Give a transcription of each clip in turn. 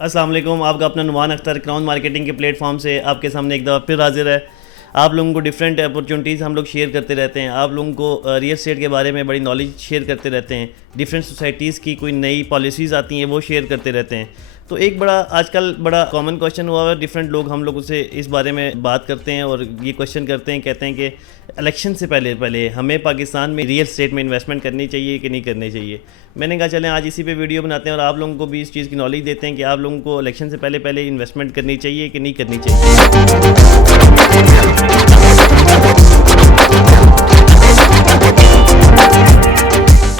अस्सलाम वालेकुम। आपका अपना नुमान अख्तर क्राउन मार्केटिंग के प्लेटफॉर्म से आपके सामने एक दफ़ा फिर हाजिर है। आप लोगों को डिफरेंट अपॉर्चुनिटीज़ हम लोग शेयर करते रहते हैं। आप लोगों को रियल एस्टेट के बारे में बड़ी नॉलेज शेयर करते रहते हैं। डिफरेंट सोसाइटीज़ की कोई नई पॉलिसीज़ आती हैं वो शेयर करते रहते हैं। तो एक बड़ा आजकल बड़ा कॉमन क्वेश्चन हुआ है, डिफरेंट लोग हम लोगों से इस बारे में बात करते हैं और ये क्वेश्चन करते हैं, कहते हैं कि इलेक्शन से पहले पहले हमें पाकिस्तान में रियल एस्टेट में इन्वेस्टमेंट करनी चाहिए कि नहीं करनी चाहिए। मैंने कहा चलें आज इसी पे वीडियो बनाते हैं और आप लोगों को भी इस चीज़ की नॉलेज देते हैं कि आप लोगों को इलेक्शन से पहले पहले इन्वेस्टमेंट करनी चाहिए कि नहीं करनी चाहिए।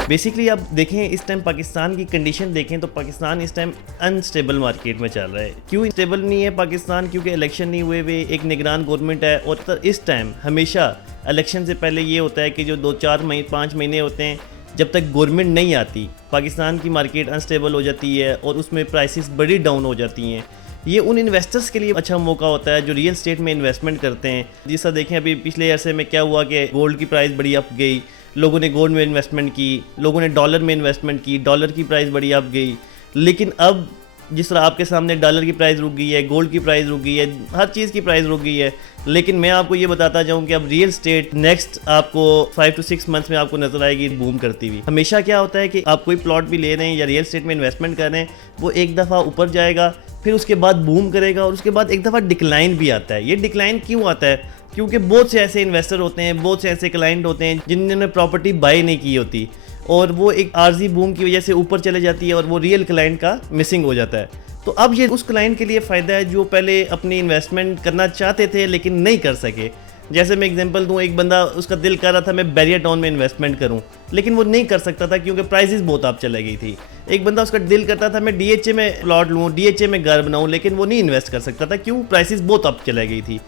बेसिकली आप देखें इस टाइम पाकिस्तान की कंडीशन देखें तो पाकिस्तान इस टाइम अनस्टेबल मार्केट में चल रहा है। क्यों स्टेबल नहीं है पाकिस्तान? क्योंकि इलेक्शन नहीं हुए हुए, एक निगरान गवर्नमेंट है। और इस टाइम हमेशा इलेक्शन से पहले ये होता है कि जो 2-4 महीने 5 महीने होते हैं, जब तक गवर्नमेंट नहीं आती पाकिस्तान की मार्केट अनस्टेबल हो जाती है और उसमें प्राइसेस बड़ी डाउन हो जाती हैं। ये उन इन्वेस्टर्स के लिए अच्छा मौका होता है जो रियल एस्टेट में इन्वेस्टमेंट करते हैं। जैसा देखें अभी पिछले अरसे में क्या हुआ कि गोल्ड की प्राइस बड़ी अप गई, लोगों ने गोल्ड में इन्वेस्टमेंट की, लोगों ने डॉलर में इन्वेस्टमेंट की, डॉलर की प्राइस बड़ी अप गई। लेकिन अब जिस तरह आपके सामने डॉलर की प्राइस रुक गई है, गोल्ड की प्राइस रुक गई है, हर चीज़ की प्राइस रुक गई है। लेकिन मैं आपको ये बताता जाऊं कि अब रियल एस्टेट नेक्स्ट आपको 5 to 6 मंथ्स में आपको नजर आएगी बूम करती हुई। हमेशा क्या होता है कि आप कोई प्लॉट भी ले रहे हैं या रियल एस्टेट में इन्वेस्टमेंट कर रहे हैं, वो एक दफ़ा ऊपर जाएगा, फिर उसके बाद बूम करेगा और उसके बाद एक दफ़ा डिक्लाइन भी आता है। ये डिक्लाइन क्यों आता है? क्योंकि बहुत से ऐसे इन्वेस्टर होते हैं, बहुत से ऐसे क्लाइंट होते हैं जिन्होंने प्रॉपर्टी बाय नहीं की होती और वो एक आर्जी बूम की वजह से ऊपर चले जाती है और वो रियल क्लाइंट का मिसिंग हो जाता है। तो अब ये उस क्लाइंट के लिए फ़ायदा है जो पहले अपनी इन्वेस्टमेंट करना चाहते थे लेकिन नहीं कर सके। जैसे मैं एग्जांपल दूं, एक बंदा उसका दिल कर रहा था मैं बैरियर टाउन में इन्वेस्टमेंट करूं, लेकिन वो नहीं कर सकता था क्योंकि प्राइसेस बहुत आप चले गई थी। एक बंदा उसका दिल करता था मैं डीएचए में प्लॉट लूं, डीएचए में घर बनाऊं, लेकिन वो नहीं इन्वेस्ट कर सकता था, क्यों? प्राइसेस बहुत अप चले गई थी।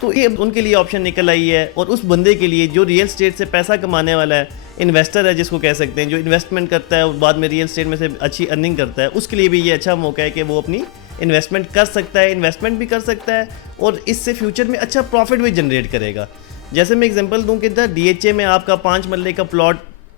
तो ये उनके लिए ऑप्शन निकल आई है। और उस बंदे के लिए जो रियल एस्टेट से पैसा कमाने वाला है, इन्वेस्टर है जिसको कह सकते हैं, जो इन्वेस्टमेंट करता है और बाद में रियल एस्टेट में से अच्छी अर्निंग करता है, उसके लिए भी ये अच्छा मौका है कि वो अपनी इन्वेस्टमेंट कर सकता है, इन्वेस्टमेंट भी कर सकता है और इससे फ्यूचर में अच्छा प्रॉफिट भी जनरेट करेगा। जैसे मैं एग्जांपल दूं कि डीएचए में आपका 5 मरले का प्लॉट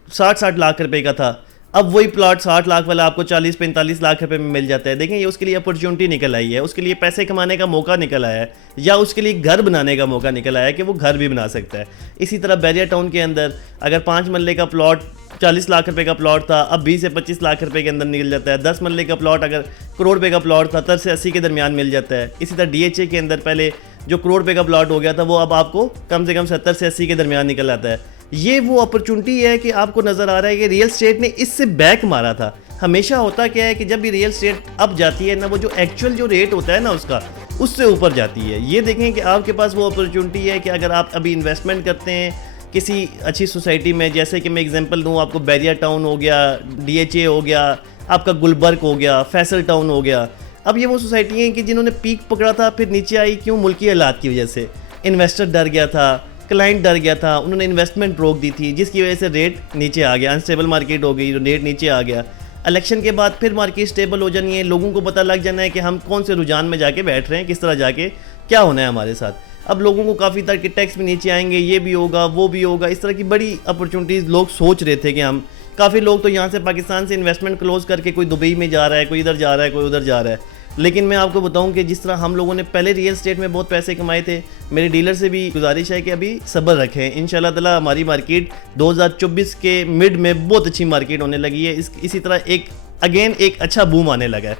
60-60 लाख रुपए का था, अब वही प्लॉट 60 लाख वाला आपको 40-45 लाख रुपए में मिल जाता है। देखें ये उसके लिए अपॉर्चुनिटी निकल आई है, उसके लिए पैसे कमाने का मौका निकल आया है, या उसके लिए घर बनाने का मौका निकल आया है कि वो घर भी बना सकता है। इसी तरह बैरियर टाउन के अंदर अगर 5 मरले का प्लॉट 40 लाख रुपए का प्लॉट था, अब 20 से 25 लाख रुपए के अंदर निकल जाता है। 10 मरले का प्लॉट अगर करोड़ रुपए का प्लॉट था 70 से 80 के दरमियान मिल जाता है। इसी तरह डीएचए के अंदर पहले जो करोड़ रुपए का प्लॉट हो गया था वो अब आपको कम से कम 70 से 80 के दरमियान निकल आता है। ये वो अपॉर्चुनिटी है कि आपको नज़र आ रहा है कि रियल एस्टेट ने इससे बैक मारा था। हमेशा होता क्या है कि जब भी रियल एस्टेट अप जाती है ना, वो जो एक्चुअल जो रेट होता है ना उसका, उससे ऊपर जाती है। ये देखें कि आपके पास वो अपॉर्चुनिटी है कि अगर आप अभी इन्वेस्टमेंट करते हैं किसी अच्छी सोसाइटी में, जैसे कि मैं एग्जांपल दूं आपको, बैरियर टाउन हो गया, डीएचए हो गया, आपका गुलबर्ग हो गया, फैसल टाउन हो गया। अब ये वो सोसाइटी हैं कि जिन्होंने पीक पकड़ा था फिर नीचे आई, क्यों? मुल्की हालात की वजह से। इन्वेस्टर डर गया था, क्लाइंट डर गया था, उन्होंने इन्वेस्टमेंट रोक दी थी, जिसकी वजह से रेट नीचे आ गया, अनस्टेबल मार्केट हो गई, रेट नीचे आ गया। इलेक्शन के बाद फिर मार्केट स्टेबल हो जानी है, लोगों को पता लग जाना है कि हम कौन से रुझान में जाके बैठ रहे हैं, किस तरह जाके क्या होना है हमारे साथ। अब लोगों को काफ़ी तरह के टैक्स भी नीचे आएंगे, ये भी होगा वो भी होगा, इस तरह की बड़ी अपॉर्चुनिटीज़ लोग सोच रहे थे कि हम, काफ़ी लोग तो यहाँ से पाकिस्तान से इन्वेस्टमेंट क्लोज करके कोई दुबई में जा रहा है, कोई इधर जा रहा है, कोई उधर जा रहा है। लेकिन मैं आपको बताऊं कि जिस तरह हम लोगों ने पहले रियल एस्टेट में बहुत पैसे कमाए थे, मेरे डीलर से भी गुजारिश है कि अभी सब्र रखें। इंशाल्लाह ताला हमारी मार्केट 2024 के मिड में बहुत अच्छी मार्केट होने लगी है। इसी तरह एक अच्छा बूम आने लगा है।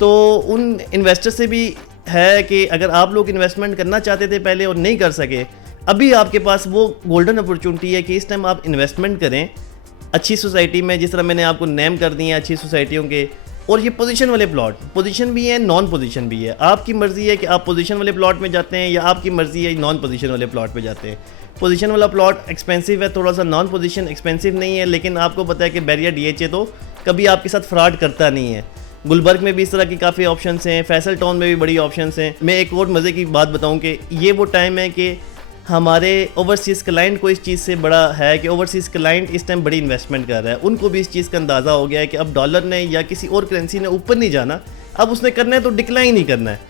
तो उन इन्वेस्टर से भी है कि अगर आप लोग इन्वेस्टमेंट करना चाहते थे पहले और नहीं कर सके, अभी आपके पास वो गोल्डन अपॉर्चुनिटी है कि इस टाइम आप इन्वेस्टमेंट करें अच्छी सोसाइटी में। जिस तरह मैंने आपको नेम कर दिए हैं अच्छी सोसाइटियों के, और ये पोजीशन वाले प्लॉट, पोजीशन भी है, नॉन पोजीशन भी है। आपकी मर्ज़ी है कि आप पोजीशन वाले प्लॉट में जाते हैं या आपकी मर्ज़ी है नॉन पोजीशन वाले प्लॉट पे जाते हैं। पोजीशन वाला प्लॉट एक्सपेंसिव है थोड़ा सा, नॉन पोजीशन एक्सपेंसिव नहीं है, लेकिन आपको पता है कि बैरियर डीएचए तो कभी आपके साथ फ्रॉड करता नहीं है। गुलबर्ग में भी इस तरह की काफ़ी ऑप्शंस हैं, फैसल टाउन में भी बड़ी ऑप्शंस हैं। मैं एक और मज़े की बात बताऊँ कि ये वो टाइम है कि हमारे ओवरसीज़ क्लाइंट को इस चीज़ से बड़ा है कि ओवरसीज़ क्लाइंट इस टाइम बड़ी इन्वेस्टमेंट कर रहा है। उनको भी इस चीज़ का अंदाज़ा हो गया है कि अब डॉलर ने या किसी और करेंसी ने ऊपर नहीं जाना, अब उसने करना है तो डिक्लाइन ही करना है।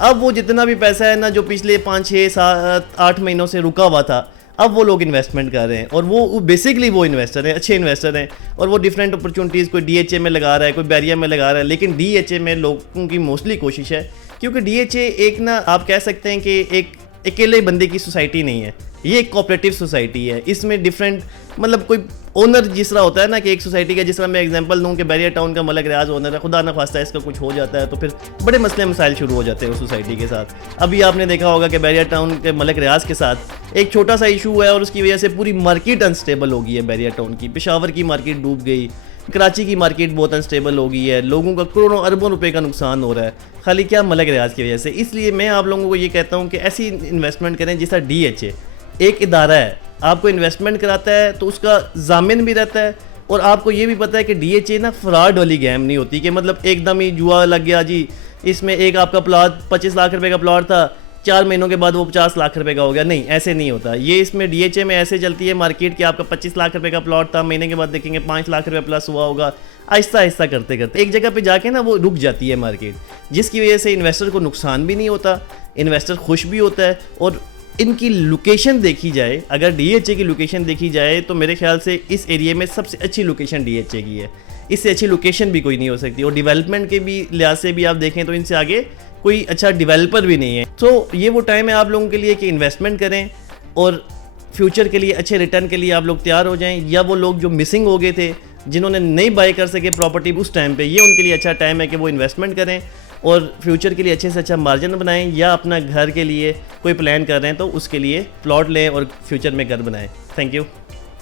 अब वो जितना भी पैसा है ना जो पिछले 5, 6, 7, 8 महीनों से रुका हुआ था, अब वो लोग इन्वेस्टमेंट कर रहे हैं और वो बेसिकली वो इन्वेस्टर हैं, अच्छे इन्वेस्टर हैं और वो डिफरेंट अपॉर्चुनिटीज़ कोई DHA में लगा रहा है, कोई बैरिया में लगा रहा है, लेकिन DHA में लोगों की मोस्टली कोशिश है, क्योंकि DHA एक ना आप कह सकते हैं कि एक अकेले बंदे की सोसाइटी नहीं है, ये एक कोऑपरेटिव सोसाइटी है। इसमें डिफरेंट मतलब कोई ओनर जिस तरह होता है ना कि एक सोसाइटी का, जिस तरह मैं एग्जांपल दूं कि बैरिया टाउन का मलक रियाज ओनर है, खुदा ना खास्ता इसका कुछ हो जाता है तो फिर बड़े मसले मसाइल शुरू हो जाते हैं उस सोसाइटी के साथ। अभी आपने देखा होगा कि बैरिया टाउन के मलक रियाज के साथ एक छोटा सा इशू है और उसकी वजह से पूरी मार्केट अनस्टेबल हो गई है। बैरिया टाउन की, पेशावर की मार्केट डूब गई, कराची की मार्केट बहुत अनस्टेबल हो गई है, लोगों का करोड़ों अरबों रुपए का नुकसान हो रहा है, खाली क्या मलक रियाज की वजह से। इसलिए मैं आप लोगों को ये कहता हूँ कि ऐसी इन्वेस्टमेंट करें जिस तरह DHA एक इदारा है, आपको इन्वेस्टमेंट कराता है तो उसका जामिन भी रहता है और आपको ये भी पता है कि DHA ना फ्रॉड वाली गेम नहीं होती कि मतलब एकदम ही जुआ लग गया जी, इसमें एक आपका प्लॉट 25 लाख रुपए का प्लॉट था, 4 महीनों के बाद वो 50 लाख रुपए का हो गया। नहीं, ऐसे नहीं होता ये। इसमें DHA में ऐसे चलती है मार्केट कि आपका 25 लाख रुपए का प्लॉट था, महीने के बाद देखेंगे 5 लाख रुपए प्लस हुआ होगा। आहिस्ता आहिस्ता करते करते एक जगह पे जाके ना वो रुक जाती है मार्केट, जिसकी वजह से इन्वेस्टर को नुकसान भी नहीं होता, इन्वेस्टर खुश भी होता है। और इनकी लोकेशन देखी जाए, अगर DHA की लोकेशन देखी जाए तो मेरे ख्याल से इस एरिया में सबसे अच्छी लोकेशन DHA की है, इससे अच्छी लोकेशन भी कोई नहीं हो सकती। और डेवलपमेंट के भी लिहाज से भी आप देखें तो इनसे आगे कोई अच्छा डेवलपर भी नहीं है। तो ये वो टाइम है आप लोगों के लिए कि इन्वेस्टमेंट करें और फ्यूचर के लिए अच्छे रिटर्न के लिए आप लोग तैयार हो जाएं। या वो लोग जो मिसिंग हो गए थे, जिन्होंने नहीं बाय कर सके प्रॉपर्टी उस टाइम पे, ये उनके लिए अच्छा टाइम है कि वो इन्वेस्टमेंट करें और फ्यूचर के लिए अच्छे से अच्छा मार्जिन बनाएं। या अपना घर के लिए कोई प्लान कर रहे हैं तो उसके लिए प्लॉट लें और फ्यूचर में घर बनाएं। Thank you.